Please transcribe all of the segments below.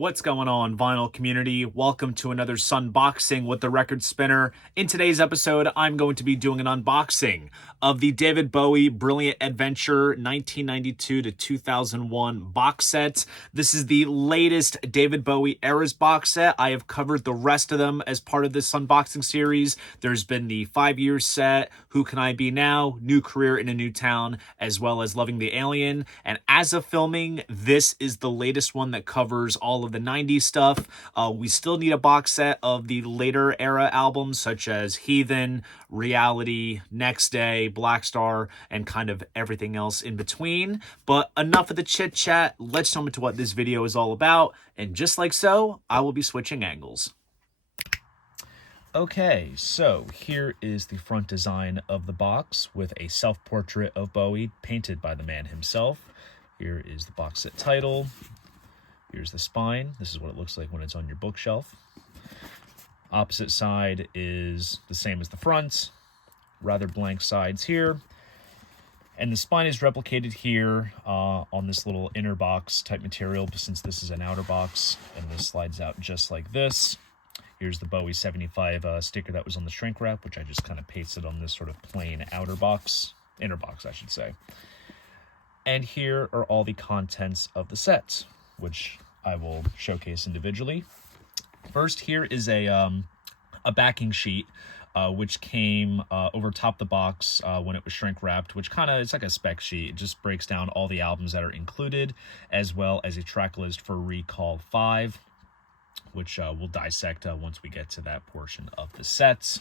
What's going on, vinyl community? Welcome to another Sunboxing with the Record Spinner. In today's episode, I'm going to be doing an unboxing of the David Bowie Brilliant Adventure 1992 to 2001 box set. This is the latest David Bowie Eras box set. I have covered the rest of them as part of this unboxing series. There's been the 5-year set, Who Can I Be Now, New Career in a New Town, as well as Loving the Alien. And as of filming, this is the latest one that covers all of the 90s stuff. We still need a box set of the later era albums such as Heathen, Reality, Next Day, Black Star, and kind of everything else in between. But enough of the chit chat. Let's jump into what this video is all about. And just like so, I will be switching angles. Okay, so here is the front design of the box with a self-portrait of Bowie painted by the man himself. Here is the box set title. Here's the spine. This is what it looks like when it's on your bookshelf. Opposite side is the same as the front. Rather blank sides here. And the spine is replicated here on this little inner box type material, since this is an outer box, and this slides out just like this. Here's the Bowie 75 sticker that was on the shrink wrap, which I just kind of pasted on this sort of plain outer box, inner box, I should say. And here are all the contents of the set, which I will showcase individually. First, here is a backing sheet, which came over top the box when it was shrink wrapped, which it's like a spec sheet. It just breaks down all the albums that are included, as well as a track list for Recall 5, which we'll dissect once we get to that portion of the set.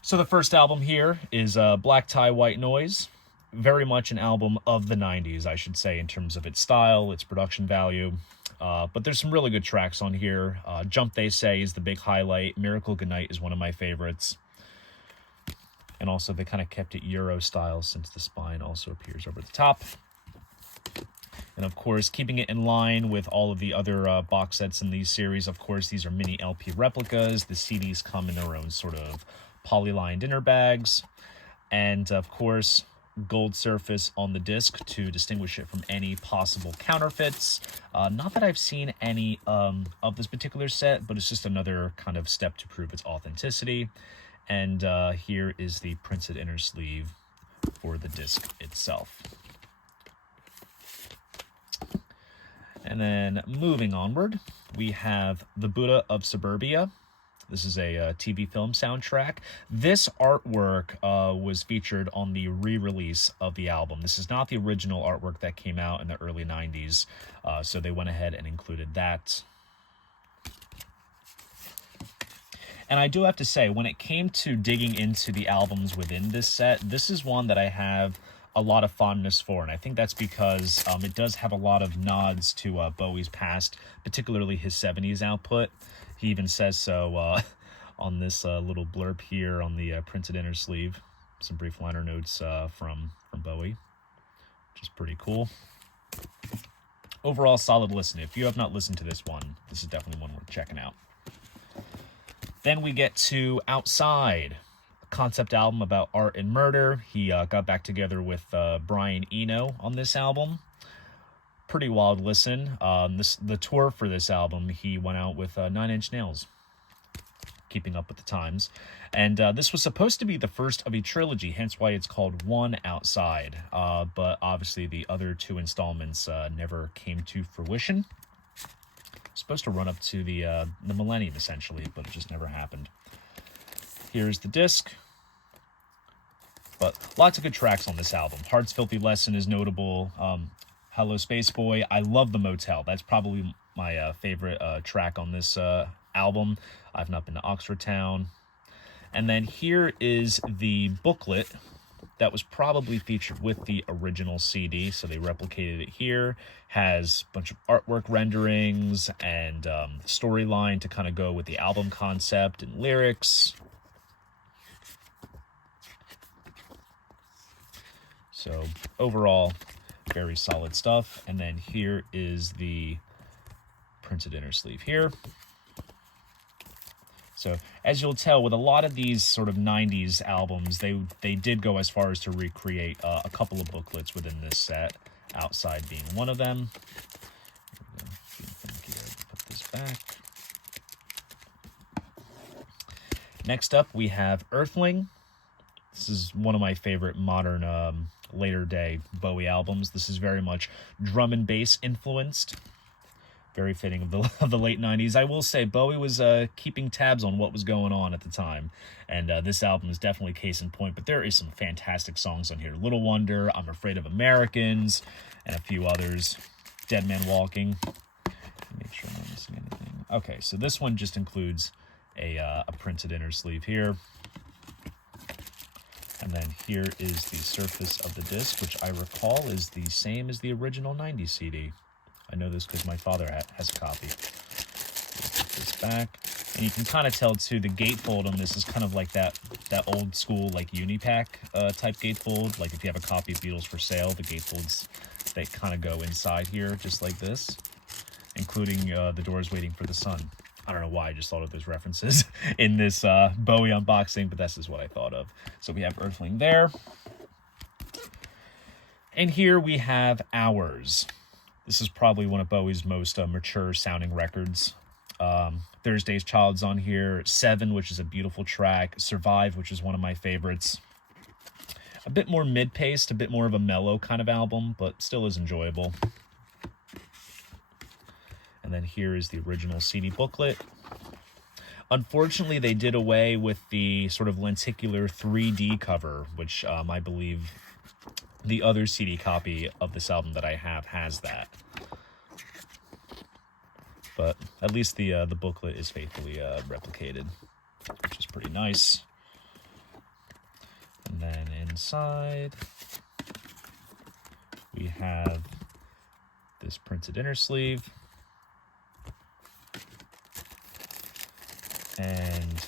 So the first album here is Black Tie, White Noise. Very much an album of the 90s, I should say, in terms of its style, its production value. But there's some really good tracks on here. Jump They Say is the big highlight. Miracle Goodnight is one of my favorites. And also they kind of kept it Euro style, since the spine also appears over the top. And of course, keeping it in line with all of the other box sets in these series, of course, these are mini LP replicas. The CDs come in their own sort of poly-lined inner bags. And of course, gold surface on the disc to distinguish it from any possible counterfeits. Not that I've seen any of this particular set, but it's just another kind of step to prove its authenticity. And here is the printed inner sleeve for the disc itself. And then moving onward, we have The Buddha of Suburbia. This is a TV film soundtrack. This artwork was featured on the re-release of the album. This is not the original artwork that came out in the early 90s, so they went ahead and included that. And I do have to say, when it came to digging into the albums within this set, this is one that I have a lot of fondness for, and I think that's because it does have a lot of nods to Bowie's past, particularly his 70s output. He even says so on this little blurb here on the printed inner sleeve. Some brief liner notes from Bowie, which is pretty cool. Overall, solid listen. If you have not listened to this one, this is definitely one worth checking out. Then we get to Outside, a concept album about art and murder. He got back together with Brian Eno on this album. Pretty wild listen. The tour for this album, he went out with 9 Inch Nails, keeping up with the times. And this was supposed to be the first of a trilogy, hence why it's called One Outside. But obviously the other 2 installments never came to fruition. Supposed to run up to the millennium, essentially, but it just never happened. Here's the disc. But lots of good tracks on this album. Heart's Filthy Lesson is notable. Hello Space Boy. I love The Motel. That's probably my favorite track on this album. I've Not Been to Oxford Town. And then here is the booklet that was probably featured with the original CD, so they replicated it here. Has a bunch of artwork renderings and storyline to kind of go with the album concept and lyrics. So overall, very solid stuff. And then here is the printed inner sleeve here. So as you'll tell, with a lot of these sort of 90s albums, they did go as far as to recreate a couple of booklets within this set, Outside being one of them. back. Next up, we have Earthling. This is one of my favorite modern later day Bowie albums. This is very much drum and bass influenced. Very fitting of the late 90s. I will say Bowie was keeping tabs on what was going on at the time. And this album is definitely case in point. But there is some fantastic songs on here. Little Wonder, I'm Afraid of Americans, and a few others. Dead Man Walking. Make sure I'm not missing anything. Okay, so this one just includes a printed inner sleeve here. And then here is the surface of the disc, which I recall is the same as the original 90s CD. I know this because my father has a copy. Put this back. And you can kind of tell, too, the gatefold on this is kind of like that old school, like, Unipack type gatefold. Like, if you have a copy of Beatles for sale, the gatefolds, they kind of go inside here, just like this, including The Doors Waiting for the Sun. I don't know why I just thought of those references in this Bowie unboxing, but that's just what I thought of. So we have Earthling there. And here we have Hours. This is probably one of Bowie's most mature-sounding records. Thursday's Child's on here. 7, which is a beautiful track. Survive, which is one of my favorites. A bit more mid-paced, a bit more of a mellow kind of album, but still is enjoyable. And then here is the original CD booklet. Unfortunately, they did away with the sort of lenticular 3D cover, which I believe the other CD copy of this album that I have has that. But at least the booklet is faithfully replicated, which is pretty nice. And then inside, we have this printed inner sleeve. And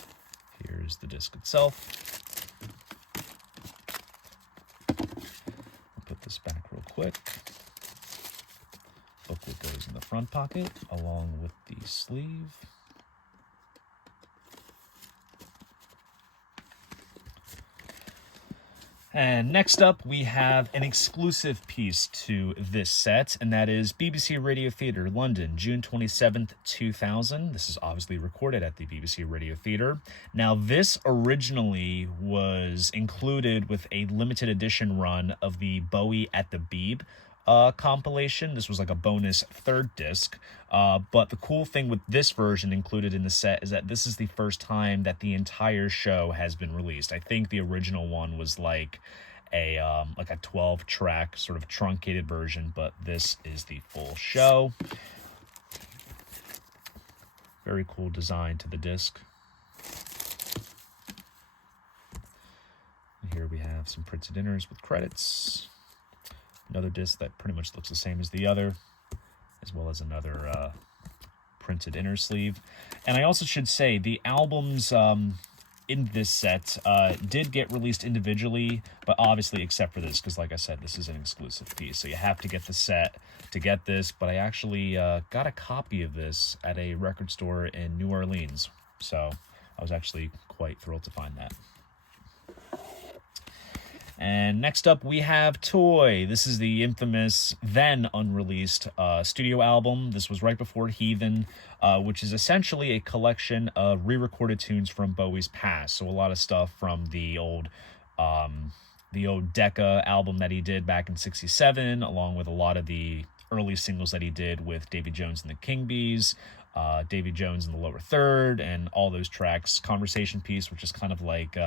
here's the disc itself. I'll put this back real quick. Booklet goes in the front pocket along with the sleeve. And next up, we have an exclusive piece to this set, and that is BBC Radio Theatre, London, June 27th, 2000. This is obviously recorded at the BBC Radio Theatre. Now, this originally was included with a limited edition run of the Bowie at the Beeb compilation. This was like a bonus third disc. But the cool thing with this version included in the set is that this is the first time that the entire show has been released. I think the original one was like a 12-track sort of truncated version, but this is the full show. Very cool design to the disc. And here we have some printed inners with credits. Another disc that pretty much looks the same as the other, as well as another printed inner sleeve. And I also should say the albums in this set did get released individually, but obviously except for this, because like I said, this is an exclusive piece. So you have to get the set to get this, but I actually got a copy of this at a record store in New Orleans. So I was actually quite thrilled to find that. And next up, we have Toy. This is the infamous, then unreleased studio album. This was right before Heathen, which is essentially a collection of re-recorded tunes from Bowie's past. So a lot of stuff from the old Decca album that he did back in '67, along with a lot of the early singles that he did with Davy Jones and the King Bees, Davy Jones in the Lower Third, and all those tracks. Conversation Piece, which is kind of like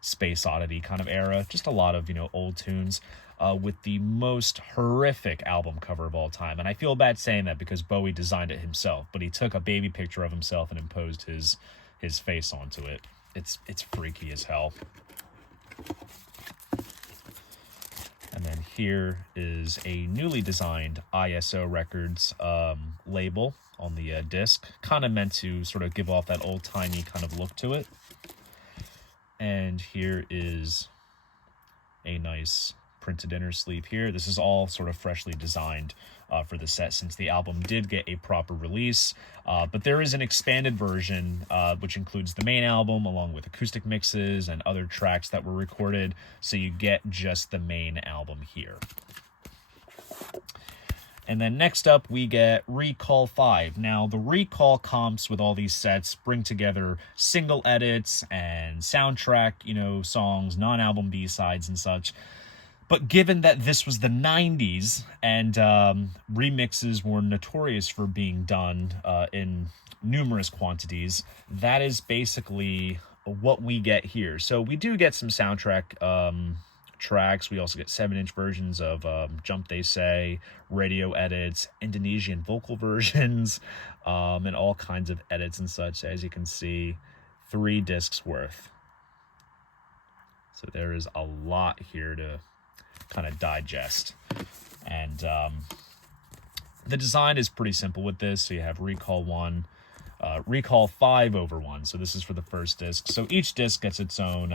Space Oddity kind of era. Just a lot of, old tunes with the most horrific album cover of all time. And I feel bad saying that because Bowie designed it himself, but he took a baby picture of himself and imposed his face onto it. It's freaky as hell. And then here is a newly designed ISO Records label on the disc, kind of meant to sort of give off that old-timey kind of look to it. And here is a nice printed inner sleeve here. This is all sort of freshly designed for the set since the album did get a proper release. But there is an expanded version which includes the main album along with acoustic mixes and other tracks that were recorded. So you get just the main album here. And then next up, we get Recall 5. Now, the Recall comps with all these sets bring together single edits and soundtrack, songs, non-album B-sides and such. But given that this was the 90s and remixes were notorious for being done in numerous quantities, that is basically what we get here. So we do get some soundtrack tracks. We also get 7-inch versions of Jump They Say, radio edits, Indonesian vocal versions, and all kinds of edits and such. As you can see, 3 discs worth. So there is a lot here to kind of digest. And the design is pretty simple with this. So you have Recall 1, Recall 5 over 1. So this is for the first disc. So each disc gets its own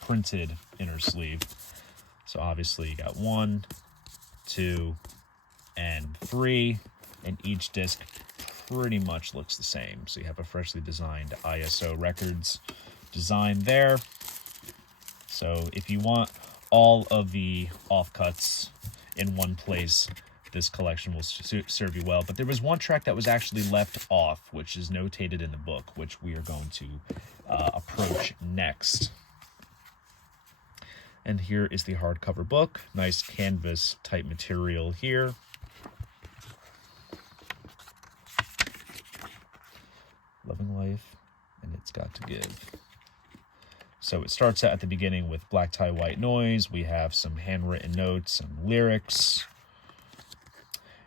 printed inner sleeve. So obviously you got 1, 2, and 3, and each disc pretty much looks the same. So you have a freshly designed ISO Records design there. So if you want all of the offcuts in one place, this collection will serve you well. But there was one track that was actually left off, which is notated in the book, which we are going to approach next. And here is the hardcover book. Nice canvas type material here. Loving life, and it's got to give. So it starts out at the beginning with Black Tie, White Noise. We have some handwritten notes and lyrics.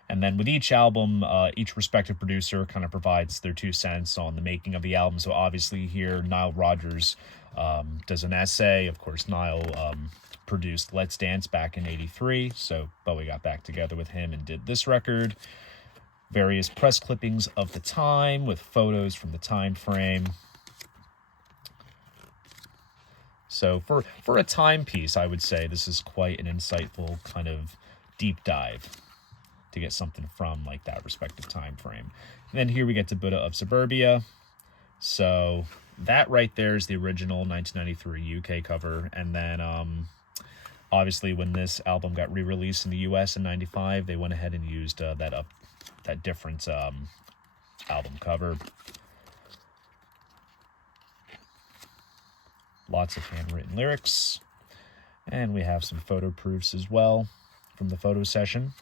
And then with each album, each respective producer kind of provides their 2 cents on the making of the album. So obviously here, Nile Rodgers does an essay. Of course, Nile produced Let's Dance back in '83. So Bowie got back together with him and did this record. Various press clippings of the time with photos from the time frame. So for a timepiece, I would say this is quite an insightful kind of deep dive to get something from like that respective time frame. And then here we get to Buddha of Suburbia. So that right there is the original 1993 UK cover. And then obviously when this album got re-released in the US in '95, they went ahead and used that different album cover. Lots of handwritten lyrics. And we have some photo proofs as well from the photo session.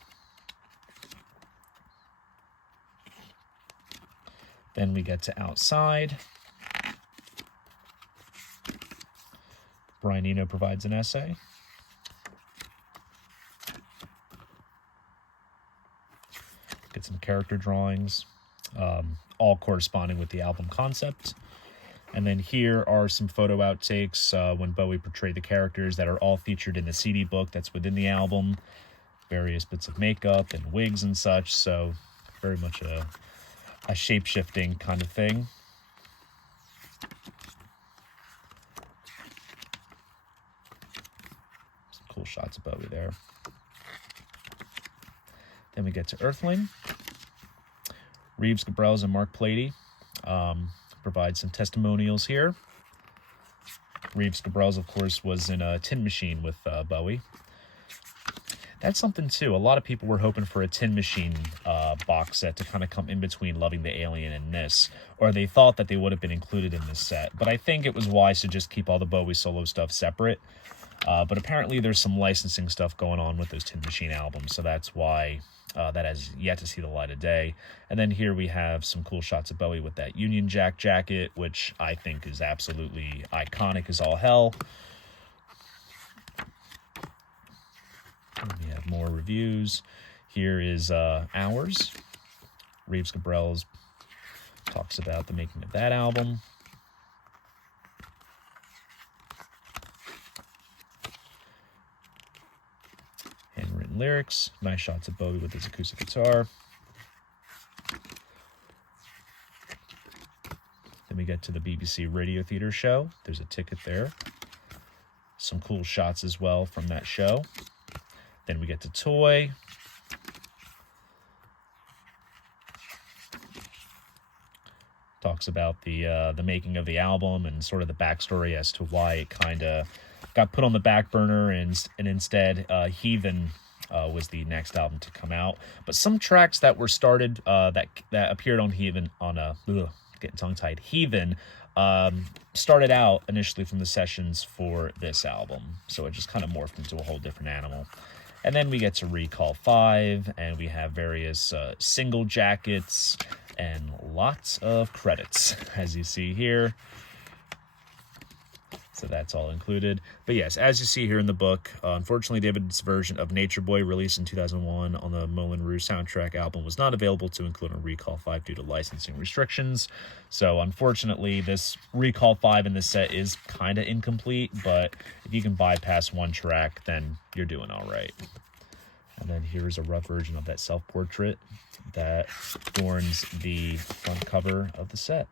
Then we get to Outside. Brian Eno provides an essay. Get some character drawings, all corresponding with the album concept. And then here are some photo outtakes when Bowie portrayed the characters that are all featured in the CD book that's within the album. Various bits of makeup and wigs and such. So very much a shape-shifting kind of thing. Some cool shots of Bowie there. Then we get to Earthling. Reeves Gabrels and Mark Plady provide some testimonials here. Reeves Gabrels, of course, was in a Tin Machine with Bowie. That's something, too. A lot of people were hoping for a Tin Machine box set to kind of come in between Loving the Alien and this, or they thought that they would have been included in this set. But I think it was wise to just keep all the Bowie solo stuff separate. But apparently there's some licensing stuff going on with those Tin Machine albums, so that's why that has yet to see the light of day. And then here we have some cool shots of Bowie with that Union Jack jacket, which I think is absolutely iconic as all hell. And we have more reviews. Here is Hours. Reeves Gabrels talks about the making of that album. Handwritten lyrics. Nice shots of Bowie with his acoustic guitar. Then we get to the BBC Radio Theatre show. There's a ticket there. Some cool shots as well from that show. Then we get to Toy. Talks about the making of the album and sort of the backstory as to why it kind of got put on the back burner and instead Heathen was the next album to come out. But some tracks that were started, that appeared on Heathen, getting tongue-tied, Heathen, started out initially from the sessions for this album. So it just kind of morphed into a whole different animal. And then we get to Recall 5, and we have various single jackets and lots of credits, as you see here. So that's all included. But yes, as you see here in the book, unfortunately, David's version of Nature Boy, released in 2001 on the Moulin Rouge soundtrack album, was not available to include on Recall 5 due to licensing restrictions. So unfortunately, this Recall 5 in this set is kind of incomplete, but if you can bypass one track, then you're doing all right. And then here's a rough version of that self-portrait that adorns the front cover of the set.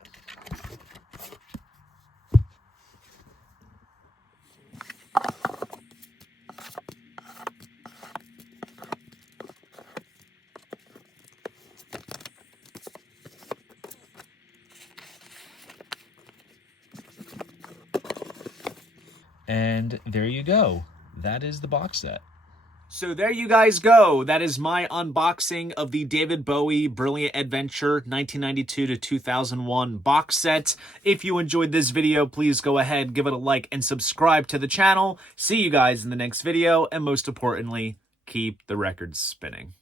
And there you go. That is the box set. So there you guys go. That is my unboxing of the David Bowie Brilliant Adventure 1992 to 2001 box set. If you enjoyed this video, please go ahead, give it a like, and subscribe to the channel. See you guys in the next video, and most importantly, keep the records spinning.